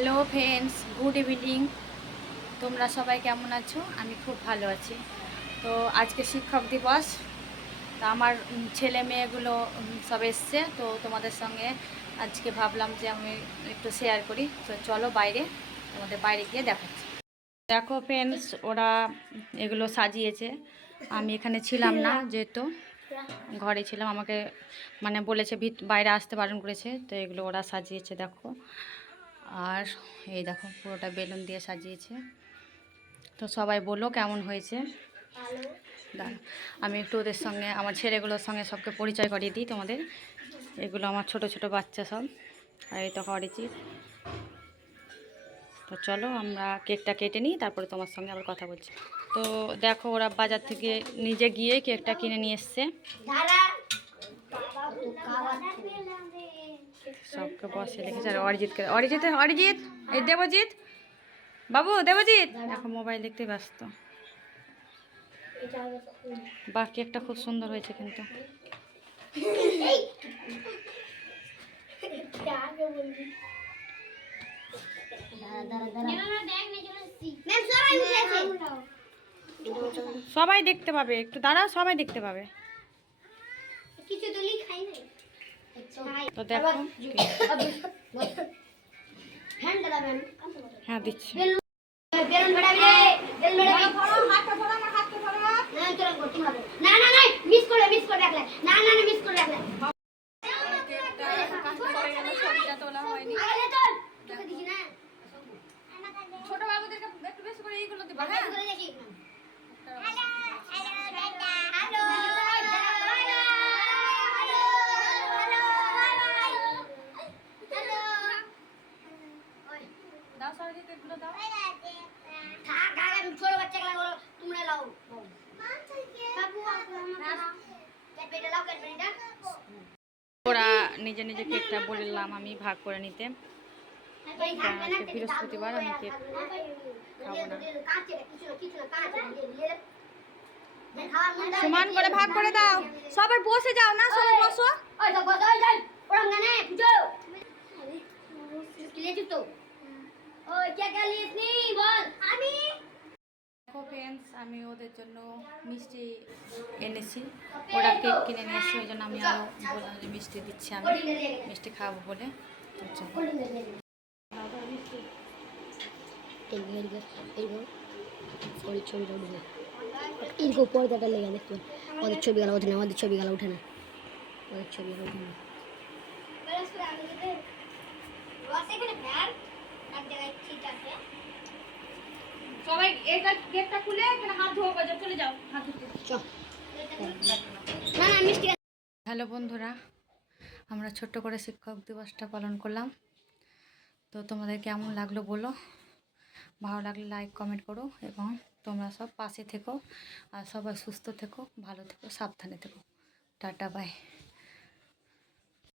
Hello friends, good evening. তোমরা সবাই কেমন আছো? আমি খুব ভালো আছি। তো আজকে শিক্ষক দিবস। তো আমার ছেলে মেয়েগুলো সব এসছে, তো তোমাদের সঙ্গে আজকে ভাবলাম যে আমি একটু শেয়ার করি। তো চলো বাইরে, তোমাদের বাইরে গিয়ে দেখাচ্ছি। দেখো ফ্রেন্ডস, ওরা এগুলো সাজিয়েছে। আমি এখানে ছিলাম না, যেহেতু ঘরে ছিলাম। আমাকে মানে বলেছে বাইরে আসতে বারণ করেছে। তো এগুলো ওরা সাজিয়েছে, দেখো। আর এই দেখো, পুরোটা বেলুন দিয়ে সাজিয়েছে। তো সবাই বলো কেমন হয়েছে। দাঁড়া, আমি একটু ওদের সঙ্গে, আমার ছেলেগুলোর সঙ্গে সবকে পরিচয় করিয়ে দিই তোমাদের। এগুলো আমার ছোট ছোট বাচ্চা সব। আর এই তো অরিজিৎ। তো চলো আমরা কেকটা কেটে নিই, তারপরে তোমার সঙ্গে আবার কথা বলছি। তো দেখো, ওরা বাজার থেকে নিজে গিয়ে কেকটা কিনে নিয়ে এসছে। সবকে বসে লিখেছে। আর অরিজিৎ এই দেবজিৎ, বাবু দেবজিৎ এখন মোবাইল দেখতে ব্যস্ত। বাহ, কেকটা খুব সুন্দর হয়েছে কিন্তু। সবাই দেখতে পাবে, একটু দাঁড়াও, সবাই দেখতে পাবে। তো দেখো, হ্যাঁ দিচ্ছি। ছোট বাবুদেরকে একটু বেশি করে এইগুলো দিবা, হ্যাঁ? দাও সবাই কেকগুলো দাও। ছোট বাচ্চাগুলো বলো তোমরা লাও। ওরা নিজে নিজে কেকটা বললাম আমি ভাগ করে নিতে। আজকে বৃহস্পতিবার, আমি কেক খাবো না। সমান করে ভাগ করে দাও। সবাই বসে যাও না, সবাই বসো। দেখো ফ্রেন্ডস, আমি ওদের জন্য মিষ্টি এনেছি। ওরা কেক কিনে নিয়ে এসেছে, ওই জন্য আমি আরও বললাম যে মিষ্টি দিচ্ছি, আমি মিষ্টি খাবো বলে। इनको पर्दाটা লেগে দেখতে ওদের ছবিগুলো ওঠে না, আমাদের ছবিগুলো ওঠে না, ওদের ছবিগুলো ওঠে না। সবাই এটা গেটটা খুলে এখানে হাত ধোয়া বাজে, চলে যাও হাত ধুতে। না না মিষ্টি। হ্যালো বন্ধুরা, আমরা ছোট্ট করে শিক্ষক দিবসটা পালন করলাম। তো তোমাদের কেমন লাগলো বলো। ভালো লাগলে লাইক কমেন্ট করো, এবং তোমরা সব পাশে থেকো। আর সবাই সুস্থ থেকো, ভালো থেকো, সাবধানে থেকো। Tata, by.